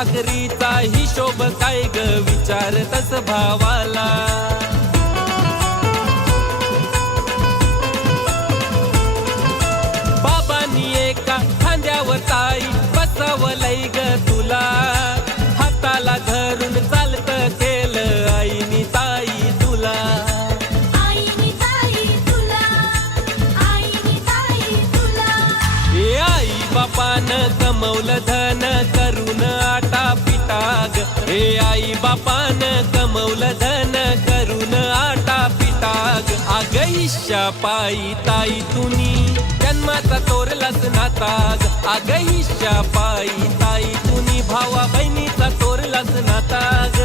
भाकरीचा हिशोब काय ग विचारतस भावाला. बाबांनी एका खांद्यावर ताई बसवलंय ग तुला. हाताला धरून चालत केलं आईनी ताई तुला. आईनी ताई तुला, आईनी ताई तुला. ए आई बापानं कमवलं धन करून आटा पिटाग. हे आई बापानं कमवलं धन करून आटा पिटाग. अगं ईशा पायी ताई तुनी जन्माचा तोरलास नाताग. अगं ईशा पायी ताई तुनी भावा बहिणीचा तोरलास नाताग.